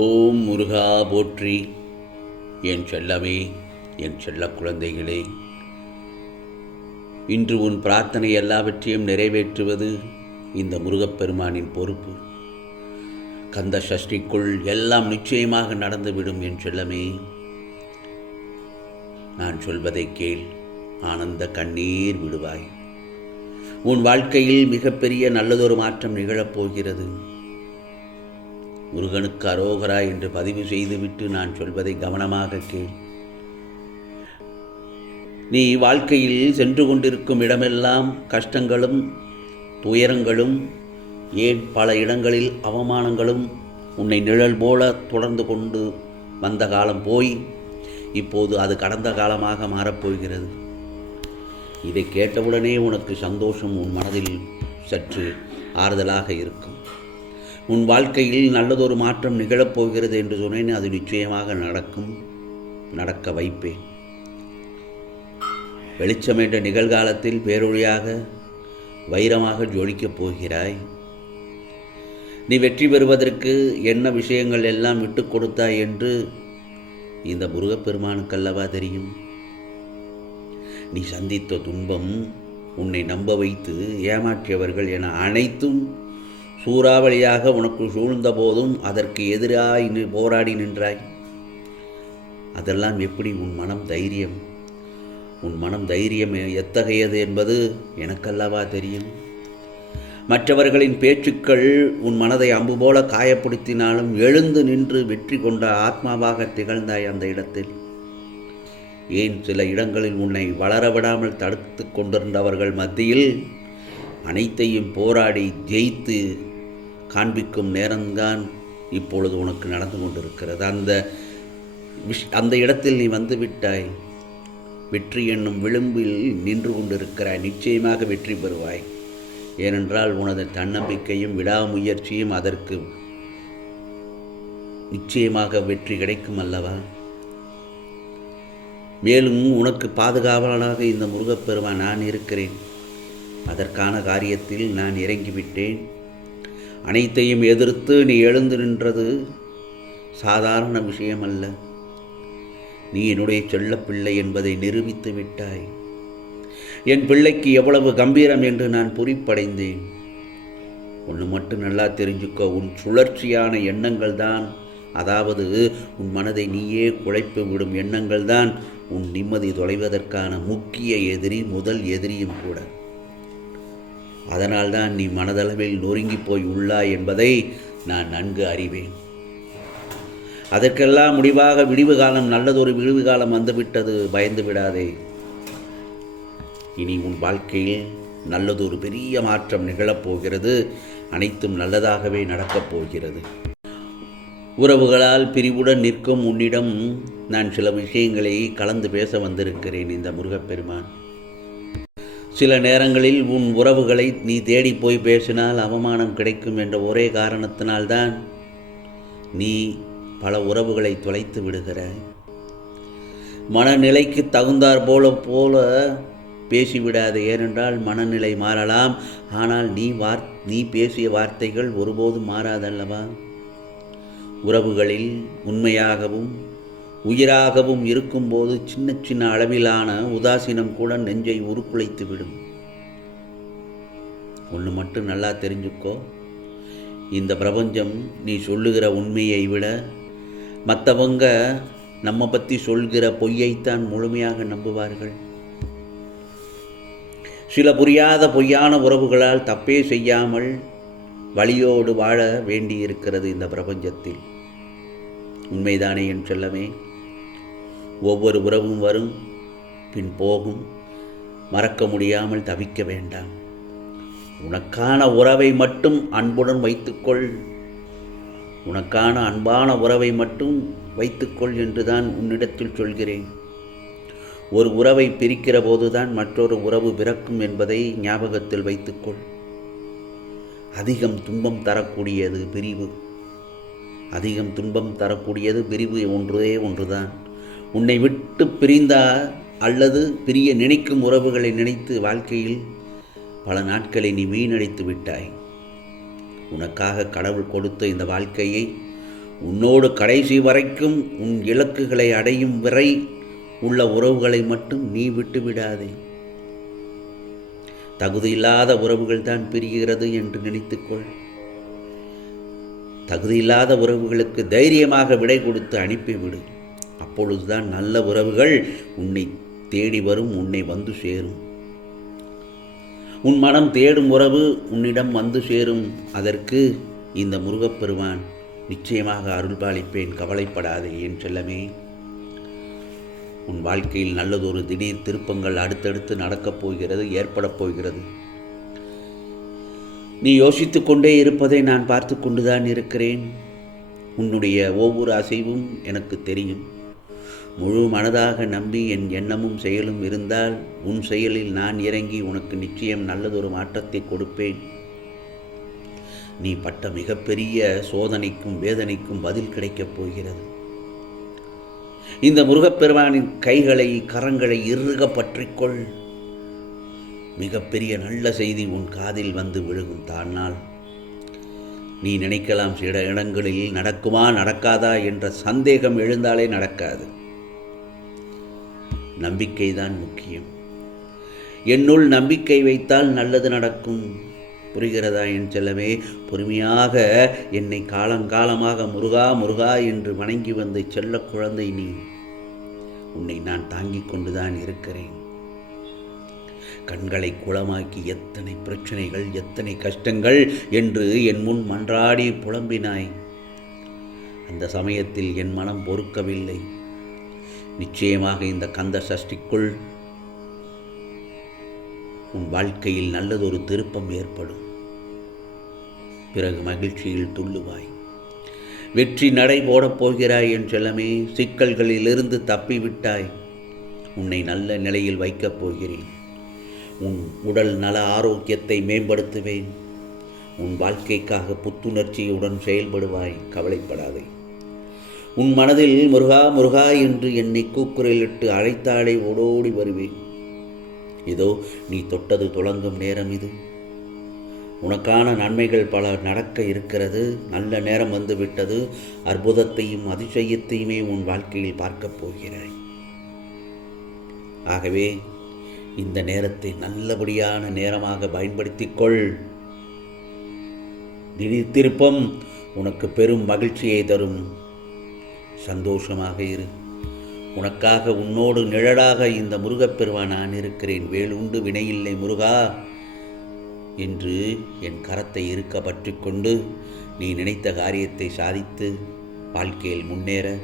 ஓம் முருகா போற்றி. என் செல்லமே, என் செல்ல குழந்தைகளே, இன்று உன் பிரார்த்தனை எல்லாவற்றையும் நிறைவேற்றுவது இந்த முருகப்பெருமானின் பொறுப்பு. கந்த சஷ்டிக்குள் எல்லாம் நிச்சயமாக நடந்துவிடும். என் செல்லமே, நான் சொல்வதை கேள், ஆனந்த கண்ணீர் விடுவாய். உன் வாழ்க்கையில் மிகப்பெரிய நல்லதொரு மாற்றம் நிகழப்போகிறது. முருகனுக்கு அரோகரா என்று பதிவு செய்துவிட்டு நான் சொல்வதை கவனமாக கேள். நீ வாழ்க்கையில் சென்று கொண்டிருக்கும் இடமெல்லாம் கஷ்டங்களும் துயரங்களும், ஏன் பல இடங்களில் அவமானங்களும் உன்னை நிழல் போல தொடர்ந்து கொண்டு வந்த காலம் போய் இப்போது அது கடந்த காலமாக மாறப்போகிறது. இதை கேட்டவுடனே உனக்கு சந்தோஷம் உன் மனதில் சற்று ஆறுதலாக இருக்கும். உன் வாழ்க்கையில் நல்லதொரு மாற்றம் நிகழப்போகிறது என்று சொன்னேன். அது நிச்சயமாக நடக்கும், நடக்க வைப்பேன். வெளிச்சம் என்ற நிகழ்காலத்தில் பேரொழியாக வைரமாக ஜொலிக்கப் போகிறாய். நீ வெற்றி பெறுவதற்கு என்ன விஷயங்கள் எல்லாம் விட்டு கொடுத்தாய் என்று இந்த முருகப்பெருமானுக்கல்லவா தெரியும். நீ சந்தித்த துன்பம், உன்னை நம்ப வைத்து ஏமாற்றியவர்கள் என அனைத்தும் சூறாவளியாக உனக்கு சூழ்ந்த போதும் அதற்கு எதிராய் போராடி நின்றாய். அதெல்லாம் எப்படி உன் மனம் தைரியம் எத்தகையது என்பது எனக்கல்லவா தெரியும். மற்றவர்களின் பேச்சுக்கள் உன் மனதை அம்பு போல காயப்படுத்தினாலும் எழுந்து நின்று வெற்றி கொண்ட ஆத்மாவாக திகழ்ந்தாய் அந்த இடத்தில். ஏன் சில இடங்களில் உன்னை வளர விடாமல் தடுத்து கொண்டிருந்தவர்கள் மத்தியில் அனைத்தையும் போராடி ஜெயித்து காண்பிக்கும் நேரம்தான் இப்பொழுது உனக்கு நடந்து கொண்டிருக்கிறது. அந்த இடத்தில் நீ வந்து விட்டாய். வெற்றி என்னும் விளிம்பில் நின்று கொண்டிருக்கிறாய். நிச்சயமாக வெற்றி பெறுவாய். ஏனென்றால் உனது தன்னம்பிக்கையும் விடாமுயற்சியும் அதற்கு நிச்சயமாக வெற்றி கிடைக்கும் அல்லவா. மேலும் உனக்கு பாதுகாவலனாக இந்த முருகப்பெருமான் நான் இருக்கிறேன். அதற்கான காரியத்தில் நான் இறங்கிவிட்டேன். அனைத்தையும் எதிர்த்து நீ எழுந்து நின்றது சாதாரண விஷயம் அல்ல. நீ என்னுடைய செல்ல பிள்ளை என்பதை நிரூபித்து விட்டாய். என் பிள்ளைக்கு எவ்வளவு கம்பீரம் என்று நான் புரிப்படைந்தேன். ஒன்று மட்டும் நல்லா தெரிஞ்சுக்கோ, உன் சுழற்சியான எண்ணங்கள் தான், அதாவது உன் மனதை நீயே குழைப்பு விடும் எண்ணங்கள் தான் உன் நிம்மதி தொலைவதற்கான முக்கிய எதிரி, முதல் எதிரியும் கூட. அதனால்தான் நீ மனதளவில் நொறுங்கி போய் உள்ளாய் என்பதை நான் நன்கு அறிவேன். அதற்கெல்லாம் முடிவாக விடிவு காலம், நல்லதொரு விடிவு காலம் வந்துவிட்டது. பயந்து விடாதே. இனி உன் வாழ்க்கையில் நல்லதொரு பெரிய மாற்றம் நிகழப்போகிறது. அனைத்தும் நல்லதாகவே நடக்கப் போகிறது. உறவுகளால் பிரிவுடன் நிற்கும் உன்னிடம் நான் சில விஷயங்களை கலந்து பேச வந்திருக்கிறேன். இந்த முருகப்பெருமான் சில நேரங்களில் உன் உறவுகளை நீ தேடி போய் பேசினால் அவமானம் கிடைக்கும் என்ற ஒரே காரணத்தினால்தான் நீ பல உறவுகளை தொலைத்து விடுகிறாய். மனநிலைக்கு தகுந்தாற் போல பேசிவிடாது. ஏனென்றால் மனநிலை மாறலாம், ஆனால் நீ பேசிய வார்த்தைகள் ஒருபோதும் மாறாதல்லவா. உறவுகளில் உண்மையாகவும் உயிராகவும் இருக்கும்போது சின்ன சின்ன அளவிலான உதாசீனம் கூட நெஞ்சை உருக்குலைத்து விடும். ஒன்று மட்டும் நல்லா தெரிஞ்சுக்கோ, இந்த பிரபஞ்சம் நீ சொல்லுகிற உண்மையை விட மற்றவங்க நம்ம பற்றி சொல்கிற பொய்யைத்தான் முழுமையாக நம்புவார்கள். சில புரியாத பொய்யான உறவுகளால் தப்பே செய்யாமல் வலியோடு வாழ வேண்டியிருக்கிறது இந்த பிரபஞ்சத்தில். உண்மைதானே என் செல்லமே? ஒவ்வொரு உறவும் வரும், பின் போகும். மறக்க முடியாமல் தவிக்க வேண்டாம். உனக்கான உறவை மட்டும் அன்புடன் வைத்துக்கொள். உனக்கான அன்பான உறவை மட்டும் வைத்துக்கொள் என்றுதான் உன்னிடத்தில் சொல்கிறேன். ஒரு உறவை பிரிக்கிற போதுதான் மற்றொரு உறவு பிறக்கும் என்பதை ஞாபகத்தில் வைத்துக்கொள். அதிகம் துன்பம் தரக்கூடியது பிரிவு. அதிகம் துன்பம் தரக்கூடியது பிரிவு ஒன்றுதான். உன்னை விட்டு பிரிந்த அல்லது பிரிய நினைக்கும் உறவுகளை நினைத்து வாழ்க்கையில் பல நாட்களை நீ வீணடித்து விட்டாய். உனக்காக கடவுள் கொடுத்த இந்த வாழ்க்கையை உன்னோடு கடைசி வரைக்கும் உன் இலக்குகளை அடையும் வரை உள்ள உறவுகளை மட்டும் நீ விட்டு விடாதே. தகுதியில்லாத உறவுகள் தான் பிரிகிறது என்று நினைத்துக்கொள். தகுதியில்லாத உறவுகளுக்கு தைரியமாக விடை கொடுத்து அனுப்பிவிடு. அப்பொழுதுதான் நல்ல உறவுகள் உன்னை தேடி வரும், உன்னை வந்து சேரும். உன் மனம் தேடும் உறவு உன்னிடம் வந்து சேரும். அதற்கு இந்த முருகப்பெருமான் நிச்சயமாக அருள்பாலிப்பேன், கவலைப்படாதே என் செல்லமே. உன் வாழ்க்கையில் நல்லதொரு திடீர் திருப்பங்கள் அடுத்தடுத்து நடக்கப் போகிறது, ஏற்படப் போகிறது. நீ யோசித்து கொண்டே இருப்பதை நான் பார்த்து கொண்டுதான் இருக்கிறேன். உன்னுடைய ஒவ்வொரு அசைவும் எனக்கு தெரியும். முழு மனதாக நம்பி என் எண்ணமும் செயலும் இருந்தால் உன் செயலில் நான் இறங்கி உனக்கு நிச்சயம் நல்லதொரு மாற்றத்தை கொடுப்பேன். நீ பட்ட மிகப்பெரிய சோதனைக்கும் வேதனைக்கும் பதில் கிடைக்கப் போகிறது. இந்த முருகப்பெருமானின் கைகளை கரங்களை இறுக பற்றிக்கொள். மிகப்பெரிய நல்ல செய்தி உன் காதில் வந்து விழுகும். தானால் நீ நினைக்கலாம் சில இடங்களில் நடக்குமா நடக்காதா என்ற சந்தேகம் எழுந்தாலே நடக்காது. நம்பிக்கைதான் முக்கியம். என்னுள் நம்பிக்கை வைத்தால் நல்லது நடக்கும். புரிகிறதா என் செல்லமே? பொறுமையாக என்னை காலங்காலமாக முருகா முருகா என்று வணங்கி வந்த செல்ல குழந்தை நீ. உன்னை நான் தாங்கிக் கொண்டுதான் இருக்கிறேன். கண்களை குளமாக்கி எத்தனை பிரச்சனைகள், எத்தனை கஷ்டங்கள் என்று என் முன் மன்றாடி புலம்பினாய். அந்த சமயத்தில் என் மனம் பொறுக்கவில்லை. நிச்சயமாக இந்த கந்த சஷ்டிக்குள் உன் வாழ்க்கையில் நல்லதொரு திருப்பம் ஏற்படும். பிறகு மகிழ்ச்சியில் துள்ளுவாய். வெற்றி நடை போடப் போகிறாய் என் செல்லமே. சிக்கல்களிலிருந்து தப்பிவிட்டாய். உன்னை நல்ல நிலையில் வைக்கப் போகிறேன். உன் உடல் நல ஆரோக்கியத்தை மேம்படுத்துவேன். உன் வாழ்க்கைக்காக புத்துணர்ச்சியுடன் செயல்படுவாய். கவலைப்படாதே. உன் மனதில் முருகா முருகா என்று என்னை கூக்குரலிட்டு அழைத்தாலே ஓடோடி வருவேன். இதோ நீ தொட்டது தொடங்கும் நேரம் இது. உனக்கான நன்மைகள் பல நடக்க இருக்கிறது. நல்ல நேரம் வந்துவிட்டது. அற்புதத்தையும் அதிசயத்தையுமே உன் வாழ்க்கையில் பார்க்கப் போகிறாய். ஆகவே இந்த நேரத்தை நல்லபடியான நேரமாக பயன்படுத்திக்கொள். திடீர் திருப்பம் உனக்கு பெரும் மகிழ்ச்சியை தரும். சந்தோஷமாக இரு. உனக்காக உன்னோடு நிழலாக இந்த முருகப்பெருமான் நான் இருக்கிறேன். வேலுண்டு வினையில்லை முருகா என்று என் கரத்தை இருக்க பற்றி கொண்டு நீ நினைத்த காரியத்தை சாதித்து வாழ்க்கையில் முன்னேற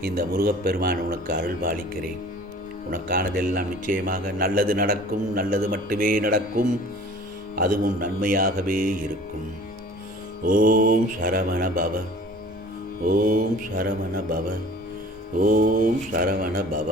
இந்த முருகப்பெருமான் உனக்கு அருள்பாலிக்கிறேன். உனக்கானதெல்லாம் நிச்சயமாக நல்லது நடக்கும். நல்லது மட்டுமே நடக்கும். அதுவும் நன்மையாகவே இருக்கும். ஓம் சரவண பவ. ஓம் சரவண பவ. ஓம் சரவண பவ.